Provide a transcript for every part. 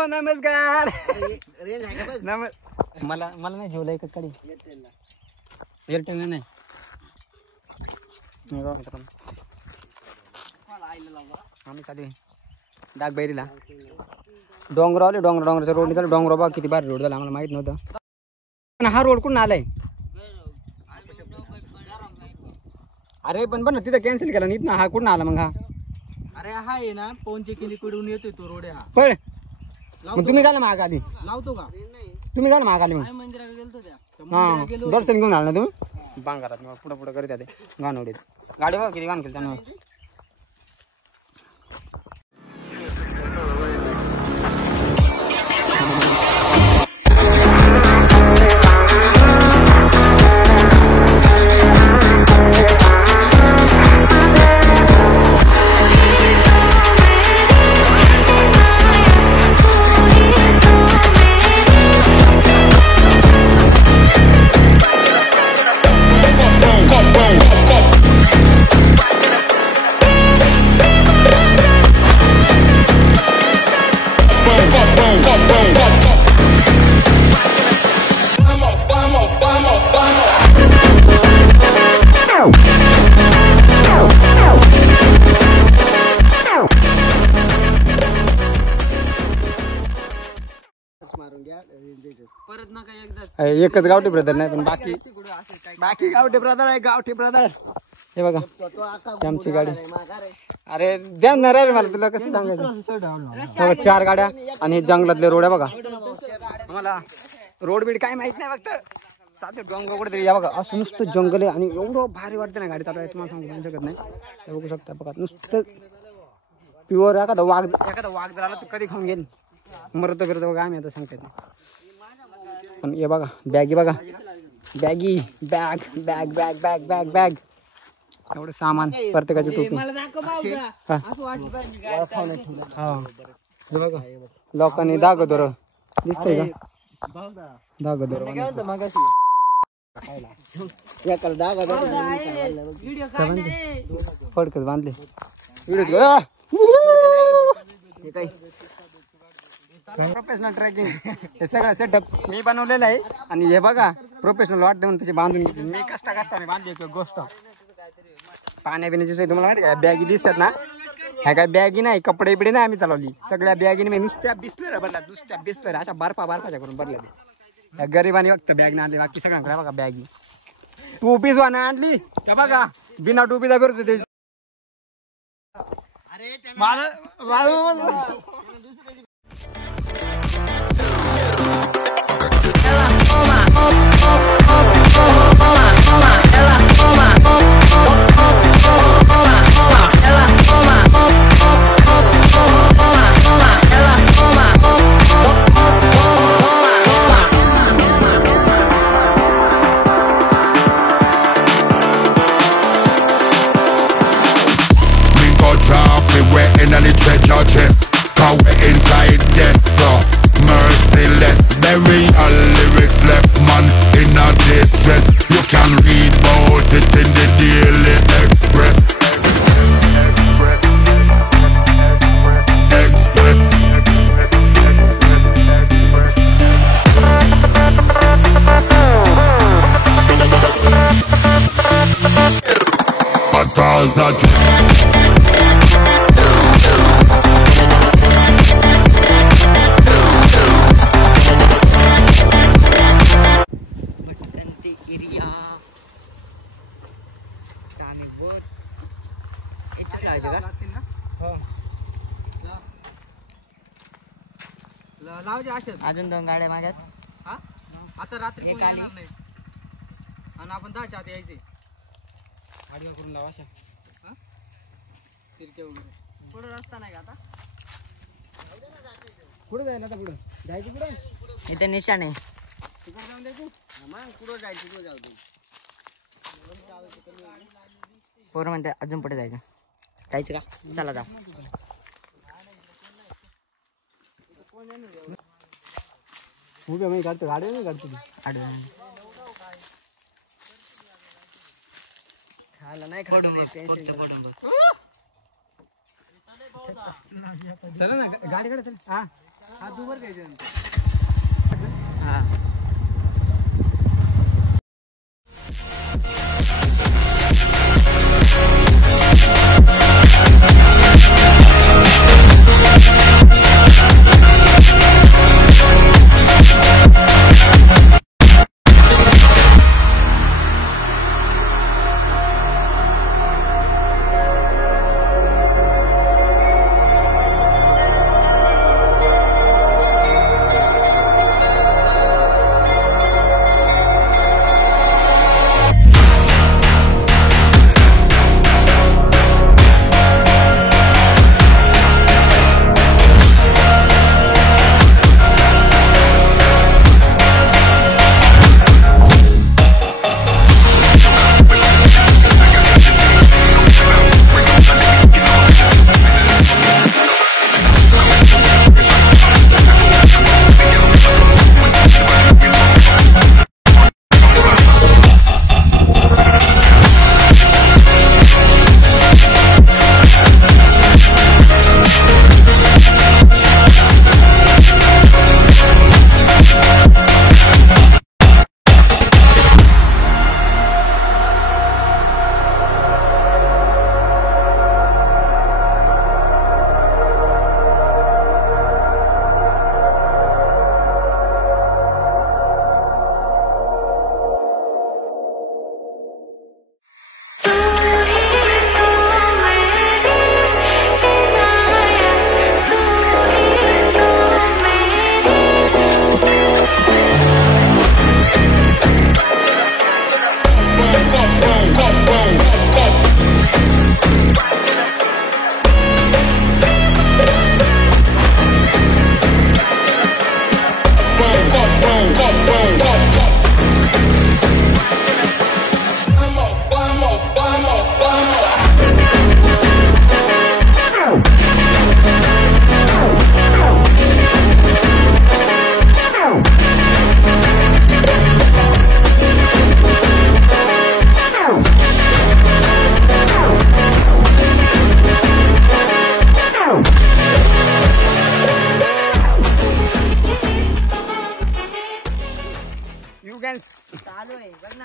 मित्रांनो नमस्कार. रेंज आहे का बघ. मला नाही जेवलं एकच काढी. एअरटेल नाही. आम्ही चालू आहे डागबैरीला. डोंगरावरचा रोड निघाला. डोंगराव बघ किती भारी रोड झाला. आम्हाला माहित नव्हतं. पण हा रोड कुठून आलाय? अरे पण बरं तिथं कॅन्सल केला नीट ना. हा कुठून आला मग? हा अरे हा आहे ना पवनचे किलीकडून येतोय तो रोड. हा पळ. मग तुम्ही का ना महाग आली? लावतो का? तुम्ही का ना महाग आली मग? मंदिराकडे गेलतो त्या हा दर्शन घेऊन आला ना तुम्ही? बांगारात पुढं करत ते गाणवडीत. गाडी बघ किती गाण केली त्यानं. परत ना काय एकदा एकच गावठी ब्रदर नाही पण बाकी गावठी ब्रदर आहे. गावठी ब्रदर हे बघा आमची गाडी. अरे द्या ना रे मला तुला कसं सांगायचं. 4 गाड्या आणि हे जंगलातले रोड आहे बघा. आम्हाला रोड बीड काय माहित नाही. फक्त साधे डोंगर कुठे तरी या बघा. असं नुसतं जंगल आहे आणि एवढं भारी वाटतं ना गाडीत. आता तुम्हाला सांगू शकत नाही. ते बघू शकता बघा नुसतं प्युअर. एखादा वाघ जर आला तर कधी खाऊन घेईन. मरत फिरत बघा आम्ही आता सांगता येत नाही. पण हे बघा बॅगी बघा. Baggy bag bag bag bag bag bag एवढं सामान. प्रत्येकाची टोपी. बघा लोकांनी दागदोर दिसतंय का? दागदोर फडकत बांधले. प्रोफेशनल ट्रेकिंग हे सगळं सेटअप मी बनवलेलं आहे. आणि हे बघा प्रोफेशनल वाट देऊन त्याची बांधून घेतली मी. कष्टाने बांधली एक गोष्ट. पाण्यापिण्याची सोय तुम्हाला माहिती का? बॅगी दिसतात ना ह्या काय बॅगी नाही. कपडे बिडे नाही आम्ही चालवली. सगळ्या बॅगीने मी नुसत्या बिसलर भरल्या. नुसत्या बिसलर अशा बर्फाच्या करून भरल्या. गरिबाने फक्त बॅग ना आणली. बाकी सगळ्यांकडे बघा बॅगी. टोपीच वाना आणली त्या बघा. बिना टोपीचा फिरतो ते. अजून 2 गाड्या मागत. आता रात्री कोण येणार नाही. आणि आपण 10च्या आत यायचे. गाडीवर करून लावा अशा तिरके वगैरे. पुढे रस्ता नाही का आता? पुढे जायला आता. पुढे जायचं. पुढे इथे निशाण आहे. तिकडे जाऊन द्यायचं. मग पुढे जायचं. पुढे जाऊ दे. पोरं म्हणते अजून पुढे जायचं. का? चला जाऊ. उभ्या मी काढतो. गाडी नाही काढतो. खायला नाही चला ना गाडीकडे चल. हा हा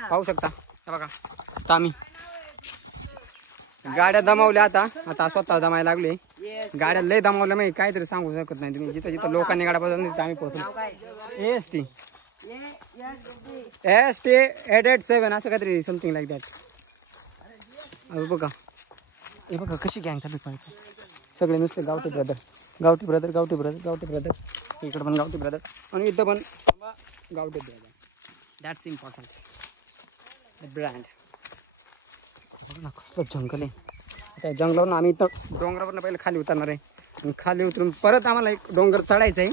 पाहू शकता हे बघा आता आम्ही गाड्या दमावल्या आता स्वतः दमायला लागले गाड्या लय दमावल्या माहिती काहीतरी सांगू शकत नाही तुम्ही जिथं जिथं लोकांनी गाड्या बदलून आम्ही पोहोचलो ST 887 असं काहीतरी समथिंग लाईक दॅट बघा हे बघा कशी गँग चालू पाहिजे सगळे नुसते गावठी ब्रदर इकडे पण गावठी ब्रदर आणि इथं पण गावठी ब्रदर दॅट्स इम्पॉर्टंट ब्रँड बघ ना कसलं जंगल आहे त्या जंगलावरून आम्ही इथं डोंगरावरनं पहिले खाली उतरणार आहे आणि खाली उतरून परत आम्हाला एक डोंगर चढायचं आहे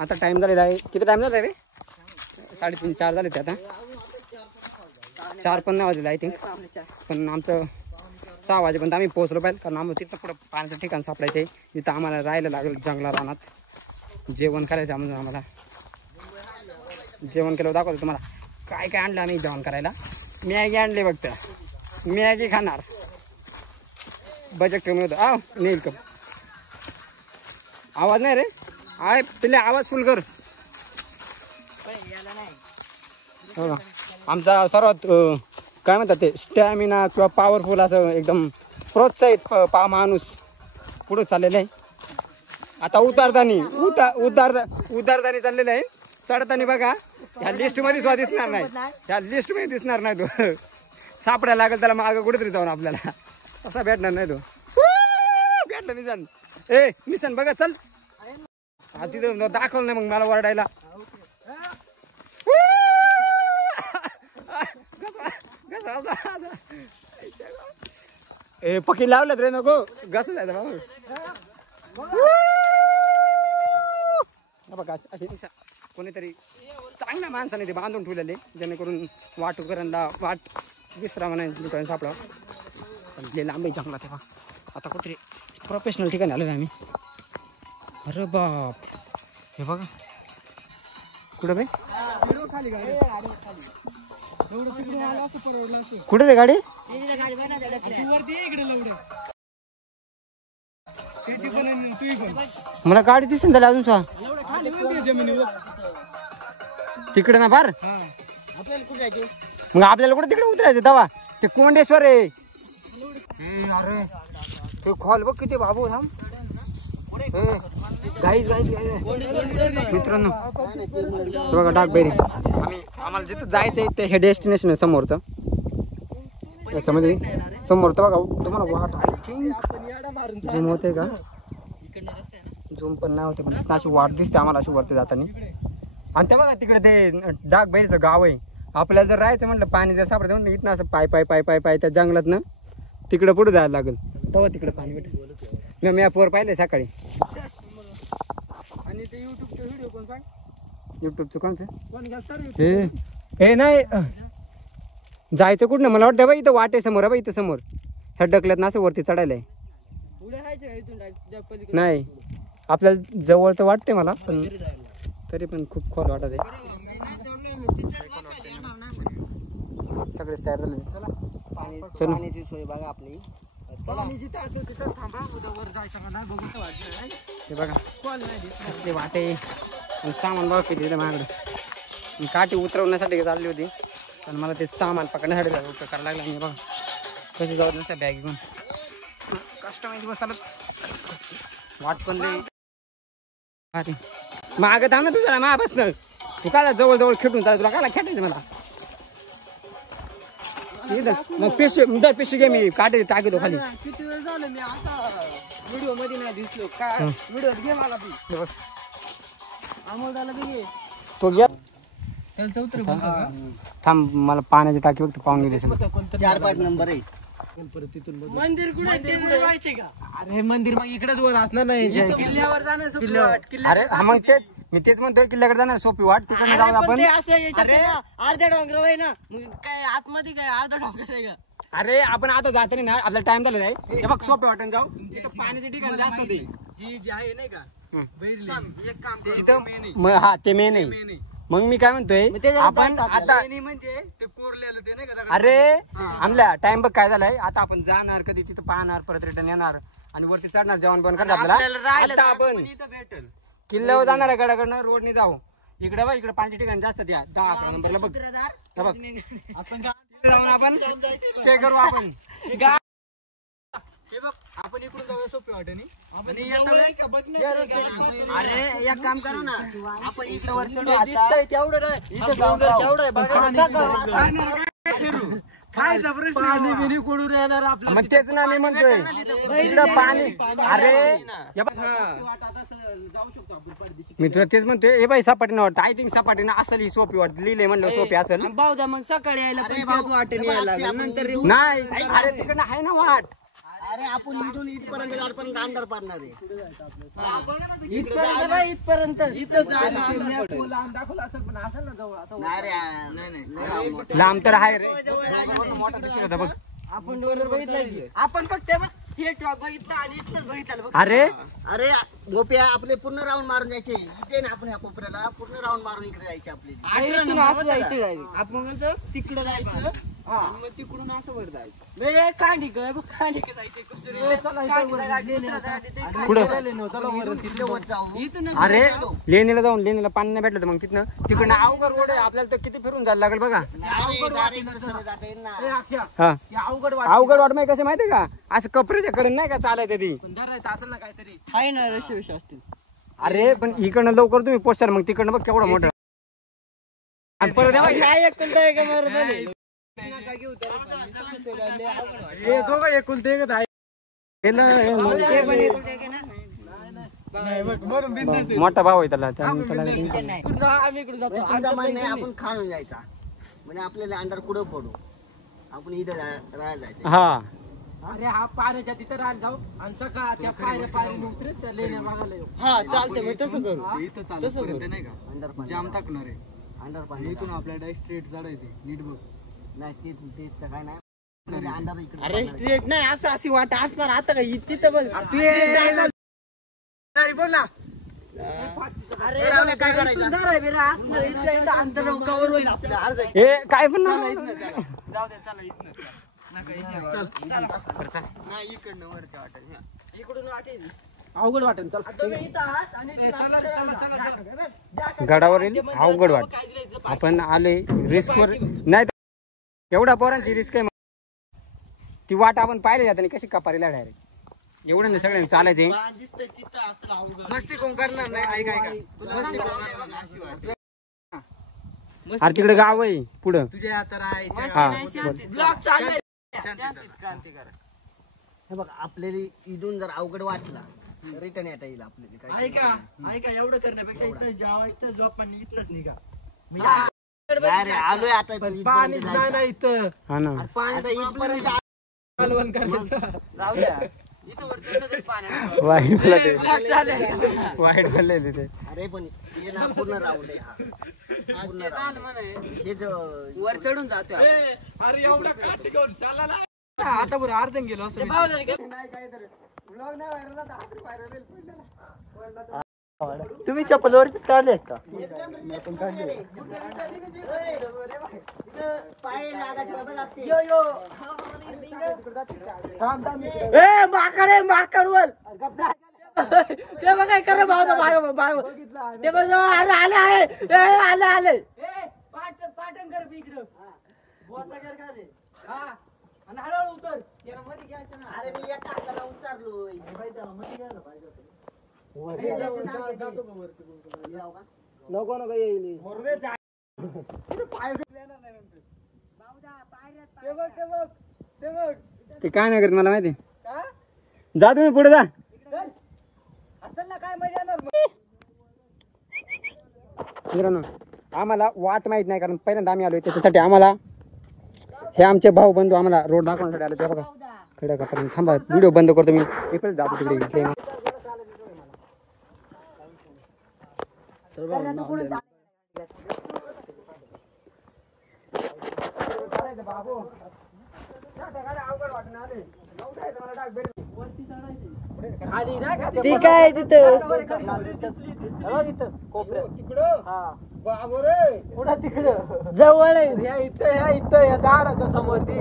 आता टाईम झालेला आहे किती टाईम झाला आहे रे 3:30 4 झाले ते आता 4 पण नाही वाजले आय थिंक पण आमचं 6 वाजेपर्यंत आम्ही पोहोचलो पाहिजे कारण आम्हाला तिथं पुढं पाण्याचं ठिकाण सापडायचं आहे जिथं आम्हाला राहायला लागेल जंगला रानात जेवण करायचं आम्हाला जेवण केलं दाखवतो तुम्हाला काय काय आणलं आम्ही जेवण करायला मॅगी आणले बघत मॅगी खाणार बजेट कमी होतं नेईल कप आवाज नाही रे आय तिला आवाज फुल कर हो आमचा सर्वात काय म्हणतात ते स्टॅमिना किंवा पॉवरफुल असं एकदम प्रोत्साहित माणूस पुढे चाललेलं आहे आता उतारतानी चाललेलं आहे चढतानी बघा ह्या लिस्ट मध्ये दिसणार नाही ह्या लिस्ट मध्ये दिसणार नाही तो सापडायला लागेल त्याला मागं कुठेतरी जाऊन आपल्याला असा भेटणार नाही तो भेटलं निशान निशान बघा चल तिथं दाखवलं नाही मग मला ओरडायला पकी लावलं रे नको घस जायचं बाबा असे कोणीतरी चांगल्या माणसाने ते बांधून ठेवलेले जेणेकरून वाटूकरांना वाट विश्रामाने सापडा पण लांबी जंगला तेव्हा आता कुठे प्रोफेशनल ठिकाणी आलो आम्ही अरे बाप हे बघा कुठं बाई कुठे रे गाडी मला गाडी दिसेल त्याला अजून तिकडे ना फार आपल्याला कुठे जायचे? मग आपल्याला कुठे तिकडे उतरायचं तवा ते कोंडेश्वर आहे. अरे ते खोल बघ किती बाबू थांब. गाईज मित्रांनो बघा डाकबेरी. आम्हाला जिथं जायचंय ते हे डेस्टिनेशन आहे समोरचं. याच्यामध्ये समोर तर बघा तुम्हाला वाट आय थिंक झूम होते का? झूम पण नाही होते पण अशी वाट दिसते आम्हाला अशी वरती जाताना. आणि ते बघा तिकडे ते डाकबेरीचं गाव आहे. आपल्याला जर राहायचं म्हटलं पाणी जर सापडायचं म्हटलं इथनं असं पाय पाय पाय पाय पाय त्या जंगलात ना तिकडे पुढे जायला लागेल तेव्हा तिकडे पाणी भेटेल. मी मॅपवर पाहिले सकाळी. आणि ते युट्यूबचे व्हिडिओ कोण सांग? युट्यूबचं कोणचं? हे नाही जायचं कुठं मला वाटतं बाई इथं वाटे समोर बाई इथं समोर ह्या डकल्यात ना असं वरती चढायला आहे. नाही आपल्याला जवळ तर वाटते मला पण तरी पण खूप खोल वाटत आहे. सगळेच तयार झाले. चला पाण्याची सोय बघा आपली. हे बघा ते वाटे आणि सामान बघा किती माझ्याकडे. काठी उतरवण्यासाठी चालली होती पण मला ते सामान पकडण्यासाठी उपयोग करायला लागला. आणि बघा कसे जाऊ नसत्या बॅग घेऊन कस्टमाइज बसायला वाट पण नाही. मागं थांब ना तुझा मा बसणार तू काय जवळ जवळ खेटून तुला काय खेटायचं मला. मग पिशवी घे मी काटे टाकतो खाली. किती वेळ झालं मी असा व्हिडिओ मध्ये नाही दिसलो काय व्हिडिओ घे मला अमोल झाला घे तो घ्या थांब मला पाण्याची टाकी बघतो पाहून घे. 4-5 नंबर आहे. मंदिर कुठे? अरे मंदिर मग इकडेच वर असणार नाही किल्ल्यावर जाणं. अरे हा मग तेच मी तेच म्हणतोय किल्ल्याकडे जाणार सोपी वाट तिकडे जाऊ आपण. अर्ध्या डोंगर आहे ना मग काय आतमध्ये काय अर्धा डोंगर आहे का? अरे आपण आता जात नाही ना आपला टाइम झाला नाही. हे बघ सोपे वाटून जाऊ तिथं पाण्याचे ठिकाण जास्त होते. ही जी आहे नाही का एक काम तिथं हा ते मेन आहे. मग मी काय म्हणतोय आपण आता म्हणजे ते कोरलेलं ते नाही का? अरे आमल्या टाइम बघ काय झालाय. आता आपण जाणार कधी तिथं पाहणार परत रिटर्न येणार आणि वरती चढणार जेवण पण करणार आपल्याला. आता आपण भेटेल किल्ल्यावर जाणार आहे गडाकडनं रोडने जाऊ. इकडे बघ इकडे पाण्याचे ठिकाण जास्त द्या 10-11 नंबरला बघ. आपण जाऊन आपण स्टे करू आपण. हे बघ आपण इकडून जाऊया सोपी वाटेनी. अरे एक काम करा ना आपण इकडे वर चढू. दिसतंय तेवढं नाही इथं डोंगर केवढं आहे बघा. काय जबरदस्त पाणी बिनी कुठून येणार आपलं. मग तेच ना मी म्हणतोय इकडं पाणी. अरे मी तुला तेच म्हणतोय हे बाई सपाटीनं वाटतं. आय थिंक सपाटीनं असेल ही सोपी वाटत लिहिले म्हणलं सोपी असेल. बावदा मग सकाळी यायला पण त्याच वाटेने यायला लागेल. नंतर नाही अरे तिकडनं आहे ना वाट. अरे आपण इथून इथपर्यंत जाईपर्यंत अंधार पडणार आहे. इथपर्यंत इथं दाखवलं असं पण असेल ना जवळ. नाही रे लांब तर आहे रे मोठा दिसत होता बघ. आपण डोंगर बघितलं आपण फक्त हे टॉप बघितलं आणि इथलंच बघितलं. अरे अरे गोप्या आपले पूर्ण राऊंड मारून जायचे. इथे ना आपण ह्या कोपऱ्याला पूर्ण राऊंड मारून इकडे जायचे आपले. असं जायचं आपण म्हणतो तिकडे जायचं मग तिकडून असं वर जायचं. कांडी कांडी अरे लेणीला जाऊन लेणीला पाणी नाही भेटलं तर मग तिथनं तिकडनं अवघड रोड आहे आपल्याला तर किती फिरून जायला लागेल बघा. हा अवघड वाट माहिती कसं माहितीये का असं कपड्याच्या कडे नाही का चालायचं ती असेल ना काहीतरी आहे ना रशिविष असतील. अरे पण इकडनं लवकर तुम्ही पोचताल मग तिकडनं बघ केवढं मोठं. आणि परत दोघं एकुलते एकच आहे. मोठा भाव आहे त्याला आम्ही इकडे जातो. आपण खाणून जायचा म्हणजे आपल्याला अंधार कुठं पडू आपण इथे राहायला जायचं. हा अरे हा पाण्याच्या तिथं राहायला जाऊ आणि सकाळ त्या पायऱ्या उतरत लेण्या बघायला येऊ. हा चालतंय मग तसं करू. तसं करू नाही का अंधार जाम टाकणार आहे. अंधार पाणी इथून आपल्याला स्ट्रेट चढायचे नीट बघ. नाही ते काय नाही अंधार इकडे. अरे स्ट्रेट नाही असं अशी वाट असणार आता का तिथं बघ बोल ना. अरे काय करायचं अंतर कवर होईल आपल्या अर्धा. हे काय पण जाऊ दे चला इथनं नाही इकडनं वरच्या वाटेल इकडून वाटेल. अवघड वाटेल. चल गडावरील अवघड वाट. आपण आले रिस्क वर नाही एवढ्या पोरांची रिस्क आहे. ती वाट आपण पाहिली जात कशी कपारीला डायरेक्ट एवढं नाही सगळ्यांनी चालायचे. मस्ती कोण करणार नाही. ऐका अरे तिकडे गाव आहे पुढं. तुझ्या तर हे बघ आपल्याला इथून जर अवघड वाटला रिटर्न येता येईल आपल्याला. ऐका एवढं करण्यापेक्षा इथं जेवायचं झोप पण इथंच निघा. आलोय आता पाणीच नाही इथं. हा ना आता इथपर्यंत कालवण करायचं. राहू द्या. वाईट वाईट बोलले तिथे. अरे पण हे ना पूर्ण राहू दे. पूर्ण हे वर चढून जातोय. अरे एवढा काठी घेऊन चालला ना. आता बरं अर्धन गेलो असं. तुम्ही चप्पलवरती काढले का? माकड बोल ते बघा कर ते बघ अरे आले आहे आले आले पाटण कर इकडं. हळूहळू उतर. अरे मी एका हाताला उतरलोय. नको नको येईल. ते काय नाही करत मला माहिती. जा तुम्ही पुढे जा. काय मजा येणार. मित्रांनो आम्हाला वाट माहित नाही कारण पहिल्यांदा आम्ही आलोय त्याच्यासाठी आम्हाला हे आमचे भाऊ बंधू आम्हाला रोड दाखवण्यासाठी आले. ते बघा खड्या कापर्यंत थांबा व्हिडिओ बंद करतो मी पण जातो तिकडे इकडे. ती काय तिथं जवळ ह्या इथं या झाडाच्या समोर ती.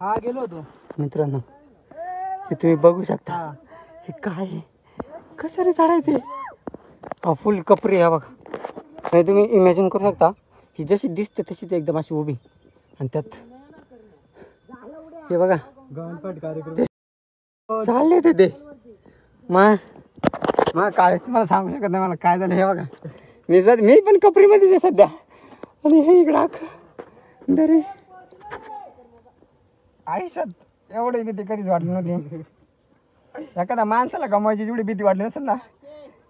हा गेलो होतो. मित्रांनो हे तुम्ही बघू शकता. हे काय कशाने काढायचे. फुल कपरी आहे बघा. नाही तुम्ही इमॅजिन करू शकता ही जशी दिसते तशीच एकदम अशी उभी आणि त्यात हे बघा चालले ते मा काळच मला सांगू शकत नाही मला काय झालं. हे बघा मी पण कपरीमध्येच आहे सध्या आणि हे इकडं दरे आयुष्यात एवढी भीती कधीच वाटली नव्हती. एखाद्या माणसाला गमवायची जेवढी भीती वाटली नसेल ना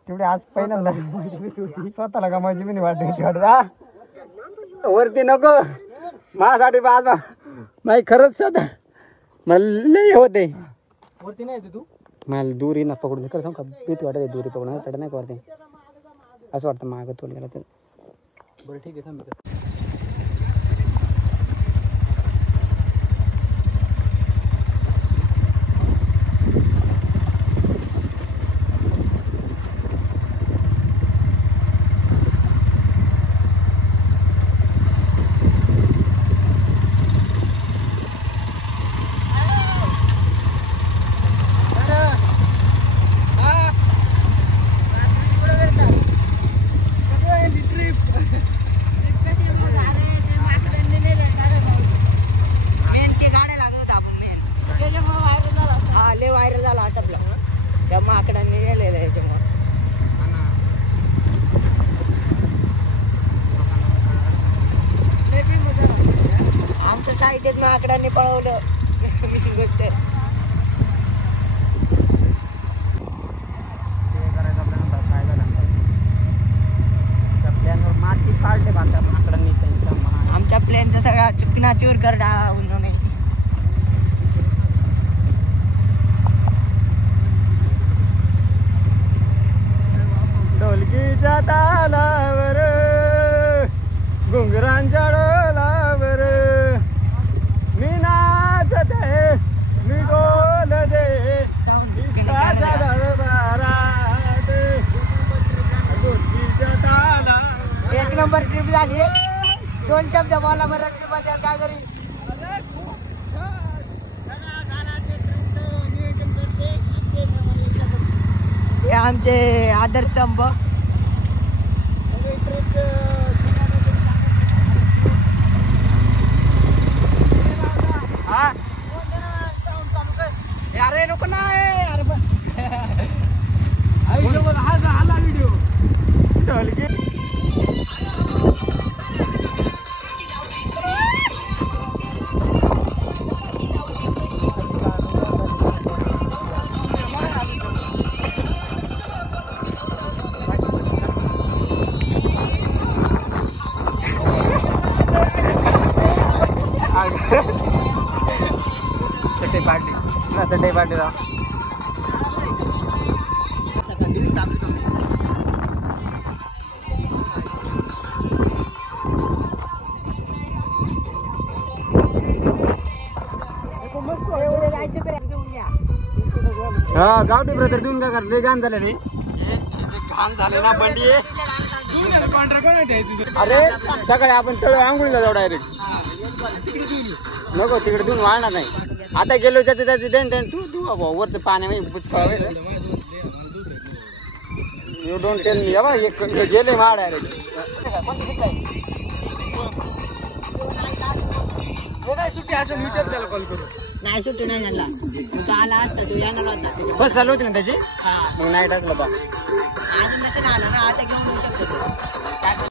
तेवढी आज पहिल्यांदा स्वतःला गमवायची भीती भीती वाटत. वरती नको माझ्यासाठी बाजू नाही खरंच स्वतः मला लय होते. वरती नाही तू. मला दुरी ना पकडून खरं सांग का भीती वाटत दुरी पकडून चढ नाही करते असं वाटतं मागं तोल गेला तर. बरं ठीक आहे थांब. साहित्यात माकडांनी पळवलं गोष्ट. माती काढले माकडांनी आमच्या प्लॅनचा सगळा चुकना चूर कर उन्होंने. ढोलकीच्या तालावर घुंगरांच्या डोलावर मी नाचते मी डोलते इश्काच्या दरबारात ढोलकीच्या तालावर. एक नंबर ट्रिप झाली. 2 शब्द बोला मराठीमध्ये काय तरी. हे आमचे आधारस्तंभ. अरे नको ना आला व्हिडिओ. चटई पाडली चटई पाडली राव. हा गावठी ब्रदर देऊन काय करले घाण झाले रे. घाण झाले ना बंडी. अरे सकाळी आपण तळ आंघोळीला जाऊ डायरेक्ट. नको तिकडे देऊन वाळणार नाही. आता गेलो त्याचं त्याचं तू वरचं पाण्यामध्ये बुचकावे. You don't tell me. बाबा गेले मा डायरेक्ट. कॉल करू. नाही सुट्टी नाही झाला. तू आला असता तू येणार होता. बस चालू होती ना त्याची. मग नाईट असला बा. अजून नसेल आलं ना आता घेऊन येऊ शकतो.